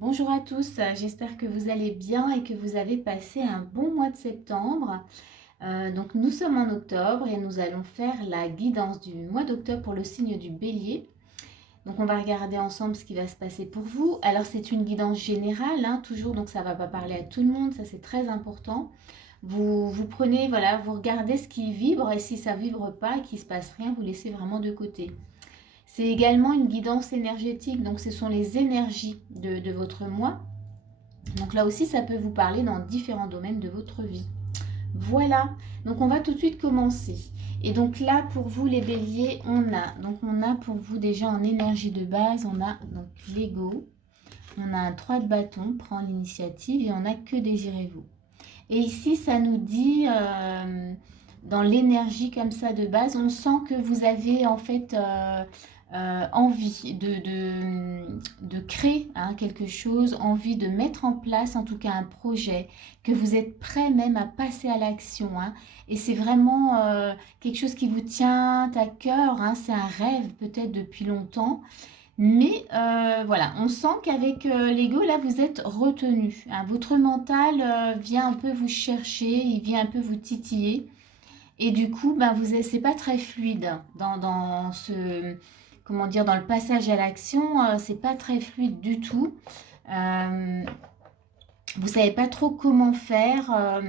Bonjour à tous, j'espère que vous allez bien et que vous avez passé un bon mois de septembre. Donc nous sommes en octobre et nous allons faire la guidance du mois d'octobre pour le signe du Bélier. Donc on va regarder ensemble ce qui va se passer pour vous. Alors c'est une guidance générale, hein, toujours, donc ça ne va pas parler à tout le monde, ça c'est très important. Vous prenez, voilà, vous regardez ce qui vibre et si ça vibre pas et qu'il ne se passe rien, vous laissez vraiment de côté. C'est également une guidance énergétique, donc ce sont les énergies de votre mois. Donc là aussi, ça peut vous parler dans différents domaines de votre vie. Voilà, donc on va tout de suite commencer. Et donc là, pour vous les béliers, on a pour vous déjà en énergie de base, on a donc l'ego, on a un 3 de bâton, prend l'initiative et on a que désirez-vous. Et ici, ça nous dit, dans l'énergie comme ça de base, on sent que vous avez en fait envie de créer quelque chose, envie de mettre en place en tout cas un projet, que vous êtes prêt même à passer à l'action. Et c'est vraiment quelque chose qui vous tient à cœur, c'est un rêve peut-être depuis longtemps. Mais voilà, on sent qu'avec l'ego, là, vous êtes retenu. Votre mental vient un peu vous chercher, il vient un peu vous titiller. Et du coup, c'est pas très fluide dans ce, comment dire, dans le passage à l'action, c'est pas très fluide du tout. Euh, Vous savez pas trop comment faire.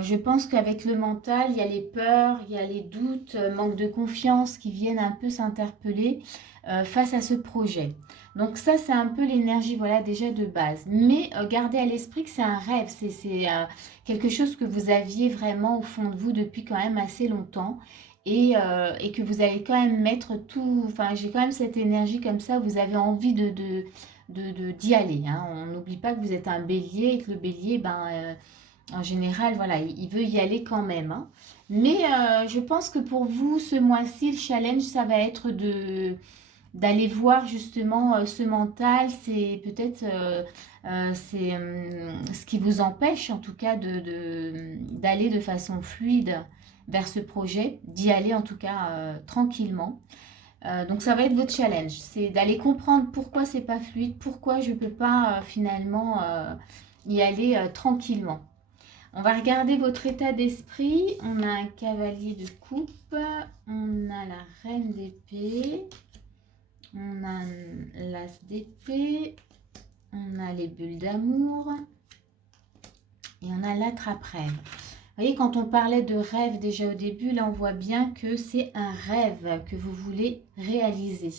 Je pense qu'avec le mental, il y a les peurs, il y a les doutes, manque de confiance qui viennent un peu s'interpeller face à ce projet. Donc ça, c'est un peu l'énergie, voilà, déjà de base. Mais gardez à l'esprit que c'est un rêve, c'est quelque chose que vous aviez vraiment au fond de vous depuis quand même assez longtemps. Et que vous allez quand même mettre tout, enfin j'ai quand même cette énergie comme ça, vous avez envie d'y aller. On n'oublie pas que vous êtes un bélier et que le bélier, en général, voilà, il veut y aller quand même. Mais je pense que pour vous, ce mois-ci, le challenge, ça va être d'aller voir justement ce mental. C'est peut-être ce qui vous empêche, en tout cas, d'aller de façon fluide vers ce projet, d'y aller en tout cas tranquillement. Donc ça va être votre challenge, c'est d'aller comprendre pourquoi c'est pas fluide, pourquoi je peux pas finalement y aller tranquillement. On va regarder votre état d'esprit. On a un cavalier de coupe, on a la reine d'épée, on a l'as d'épée, on a les bulles d'amour et on a l'attrape-rêve. Vous voyez, quand on parlait de rêve déjà au début, là on voit bien que c'est un rêve que vous voulez réaliser.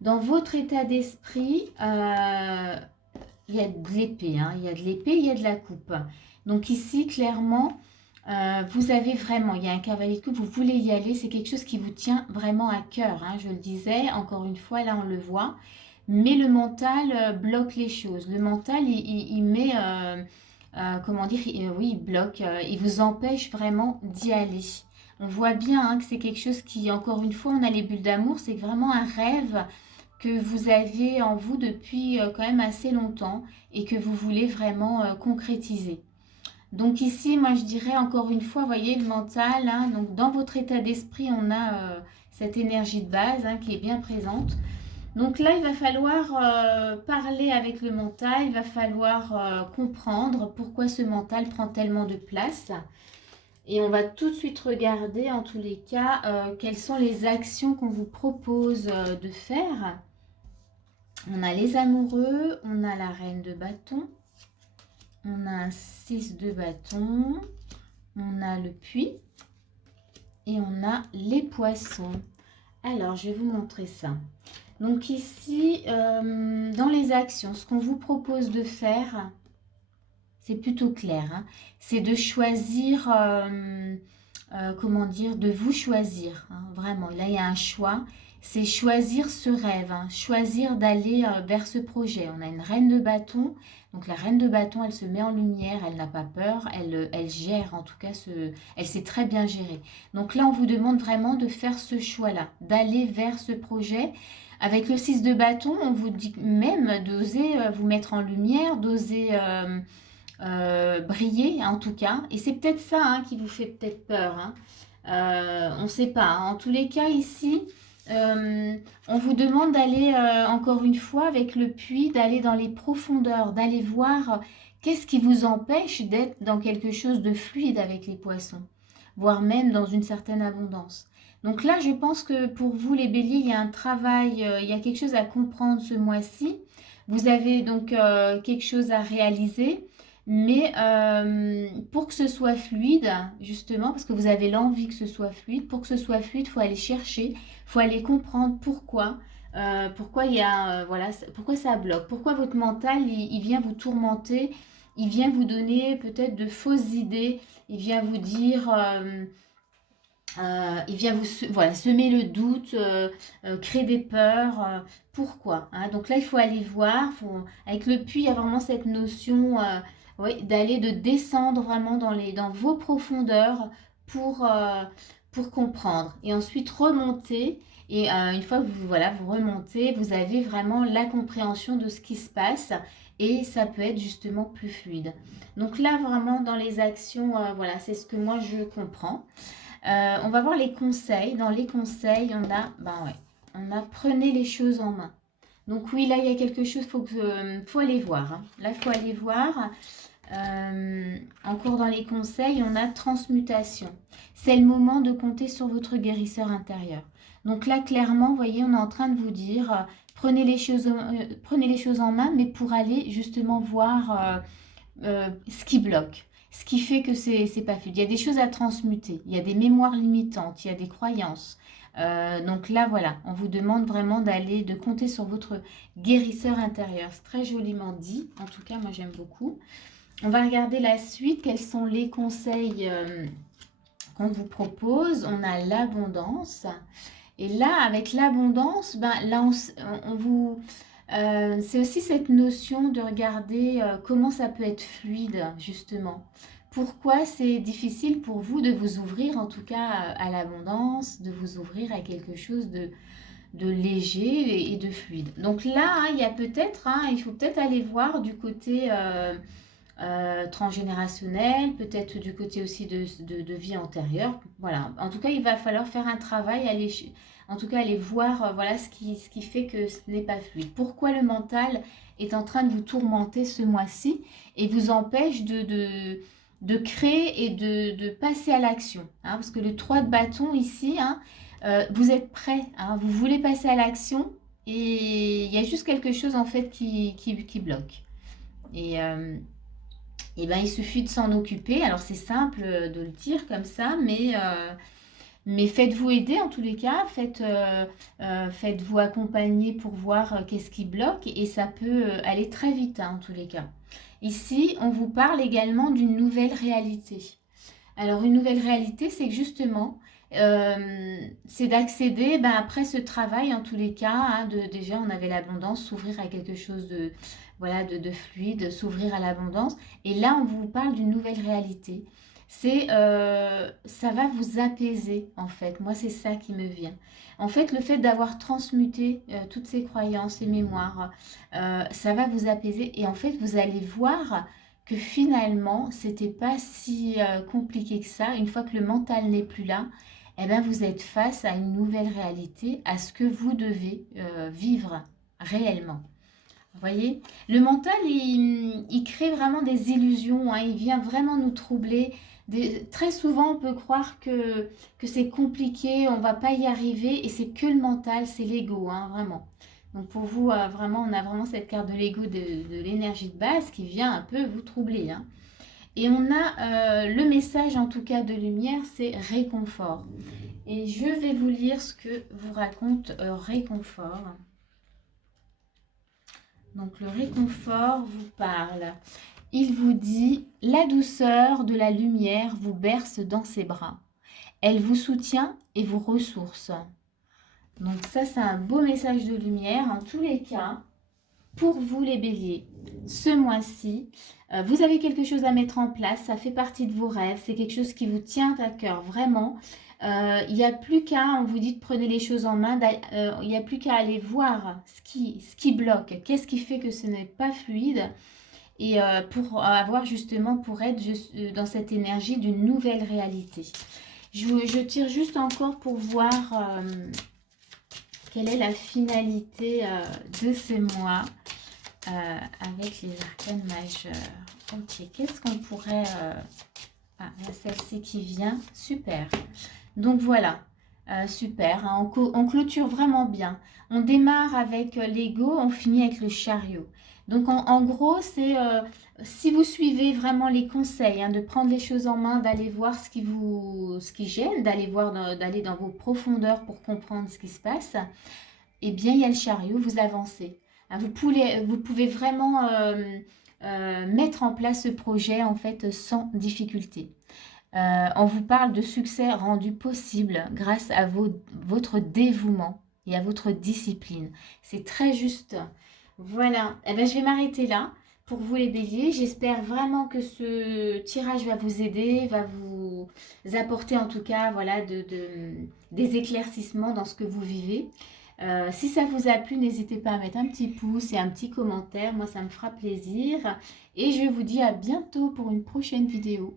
Dans votre état d'esprit, il y a de l'épée, il y a de l'épée, il y a de la coupe. Donc ici, clairement, vous avez vraiment, il y a un cavalier de coupe, vous voulez y aller, c'est quelque chose qui vous tient vraiment à cœur. Je le disais, encore une fois, là on le voit. Mais le mental bloque les choses. Le mental, il met, comment dire, oui, il bloque, il vous empêche vraiment d'y aller. On voit bien que c'est quelque chose qui, encore une fois, on a les bulles d'amour, c'est vraiment un rêve que vous avez en vous depuis quand même assez longtemps et que vous voulez vraiment concrétiser. Donc ici, moi je dirais encore une fois, voyez le mental, donc dans votre état d'esprit, on a cette énergie de base qui est bien présente. Donc là, il va falloir parler avec le mental, il va falloir comprendre pourquoi ce mental prend tellement de place. Et on va tout de suite regarder, en tous les cas, quelles sont les actions qu'on vous propose de faire. On a les amoureux, on a la reine de bâton, on a un 6 de bâton, on a le puits et on a les poissons. Alors, je vais vous montrer ça. Donc ici, dans les actions, ce qu'on vous propose de faire, c'est plutôt clair. C'est de choisir, comment dire, de vous choisir. Vraiment, là, il y a un choix. C'est choisir ce rêve, choisir d'aller vers ce projet. On a une reine de bâton. Donc la reine de bâton, elle se met en lumière, elle n'a pas peur, elle gère en tout cas, elle sait très bien gérer. Donc là, on vous demande vraiment de faire ce choix-là, d'aller vers ce projet. Avec le 6 de bâton, on vous dit même d'oser vous mettre en lumière, d'oser briller en tout cas. Et c'est peut-être ça qui vous fait peut-être peur. On ne sait pas. En tous les cas, ici, On vous demande d'aller, encore une fois, avec le puits, d'aller dans les profondeurs, d'aller voir qu'est-ce qui vous empêche d'être dans quelque chose de fluide avec les poissons, voire même dans une certaine abondance. Donc là, je pense que pour vous, les béliers, il y a un travail, il y a quelque chose à comprendre ce mois-ci. Vous avez donc quelque chose à réaliser. Mais pour que ce soit fluide, justement, parce que vous avez l'envie que ce soit fluide, pour que ce soit fluide, il faut aller chercher, il faut aller comprendre pourquoi il y a, voilà, pourquoi ça bloque, pourquoi votre mental, il vient vous tourmenter, il vient vous donner peut-être de fausses idées, il vient vous dire, il vient vous voilà, semer le doute, créer des peurs. Pourquoi hein. Donc là, il faut aller voir. Avec le puits, il y a vraiment cette notion oui, d'aller, de descendre vraiment dans vos profondeurs pour comprendre. Et ensuite remonter. Et une fois que voilà, vous remontez, vous avez vraiment la compréhension de ce qui se passe. Et ça peut être justement plus fluide. Donc là, vraiment, dans les actions, voilà, c'est ce que moi, je comprends. On va voir les conseils. Dans les conseils, on a prenez les choses en main. Donc oui, là, il y a quelque chose, faut aller voir. Hein. Là, il faut aller voir. Encore dans les conseils, on a transmutation. C'est le moment de compter sur votre guérisseur intérieur. Donc là, clairement, vous voyez, on est en train de vous dire, prenez les choses en main, mais pour aller justement voir ce qui bloque. Ce qui fait que c'est pas fluide. Il y a des choses à transmuter. Il y a des mémoires limitantes. Il y a des croyances. Donc là, voilà, on vous demande vraiment de compter sur votre guérisseur intérieur. C'est très joliment dit. En tout cas, moi, j'aime beaucoup. On va regarder la suite. Quels sont les conseils qu'on vous propose? On a l'abondance. Et là, avec l'abondance, là, on vous... c'est aussi cette notion de regarder comment ça peut être fluide, justement. Pourquoi c'est difficile pour vous de vous ouvrir, en tout cas à l'abondance, de vous ouvrir à quelque chose de léger et de fluide. Donc là, hein, il y a peut-être, hein, il faut peut-être aller voir du côté transgénérationnel, peut-être du côté aussi de vie antérieure. Voilà. En tout cas, il va falloir faire un travail, en tout cas aller voir voilà, ce qui fait que ce n'est pas fluide. Pourquoi le mental est en train de vous tourmenter ce mois-ci et vous empêche de créer et de passer à l'action. Hein, parce que le 3 de bâton ici, hein, vous êtes prêt, hein, vous voulez passer à l'action et il y a juste quelque chose en fait qui bloque. Et ben, il suffit de s'en occuper. Alors c'est simple de le dire comme ça, mais faites-vous aider en tous les cas, faites-vous accompagner pour voir qu'est-ce qui bloque et ça peut aller très vite hein, en tous les cas. Ici, on vous parle également d'une nouvelle réalité. Alors une nouvelle réalité, c'est que justement, c'est d'accéder après ce travail en tous les cas, hein, déjà on avait l'abondance, s'ouvrir à quelque chose voilà, de fluide, s'ouvrir à l'abondance. Et là, on vous parle d'une nouvelle réalité. Ça va vous apaiser en fait. Moi, c'est ça qui me vient. En fait, le fait d'avoir transmuté toutes ces croyances et mémoires, ça va vous apaiser. Et en fait, vous allez voir que finalement, c'était pas si compliqué que ça. Une fois que le mental n'est plus là, eh ben, vous êtes face à une nouvelle réalité, à ce que vous devez vivre réellement. Vous voyez, le mental, il crée vraiment des illusions, hein, il vient vraiment nous troubler. Très souvent, on peut croire que c'est compliqué, on ne va pas y arriver, et c'est que le mental, c'est l'ego, hein, vraiment. Donc pour vous, vraiment, on a vraiment cette carte de l'ego, de l'énergie de base qui vient un peu vous troubler. Hein. Et on a le message, en tout cas, de lumière, c'est réconfort. Et je vais vous lire ce que vous raconte réconfort. Donc le réconfort vous parle. Il vous dit « La douceur de la lumière vous berce dans ses bras. Elle vous soutient et vous ressource. » Donc ça, c'est un beau message de lumière. En tous les cas, pour vous les béliers, ce mois-ci, vous avez quelque chose à mettre en place. Ça fait partie de vos rêves. C'est quelque chose qui vous tient à cœur, vraiment. Il n'y a plus qu'à, on vous dit de prenez les choses en main, il n'y a plus qu'à aller voir ce qui bloque, qu'est-ce qui fait que ce n'est pas fluide, et pour avoir justement, pour être dans cette énergie d'une nouvelle réalité. Je tire juste encore pour voir quelle est la finalité de ce mois avec les arcanes majeures. Ok, qu'est-ce qu'on pourrait... Ah, il y a celle-ci qui vient. Super. Donc voilà, super. Hein, on clôture vraiment bien. On démarre avec l'ego, on finit avec le chariot. Donc en gros, c'est si vous suivez vraiment les conseils, hein, de prendre les choses en main, d'aller voir ce qui gêne, d'aller dans vos profondeurs pour comprendre ce qui se passe, eh bien il y a le chariot, vous avancez. Hein, vous pouvez vraiment mettre en place ce projet en fait sans difficulté. On vous parle de succès rendu possible grâce à votre dévouement et à votre discipline. C'est très juste. Voilà. Eh bien, je vais m'arrêter là pour vous les béliers. J'espère vraiment que ce tirage va vous aider, va vous apporter en tout cas voilà, des éclaircissements dans ce que vous vivez. Si ça vous a plu, n'hésitez pas à mettre un petit pouce et un petit commentaire. Moi, ça me fera plaisir. Et je vous dis à bientôt pour une prochaine vidéo.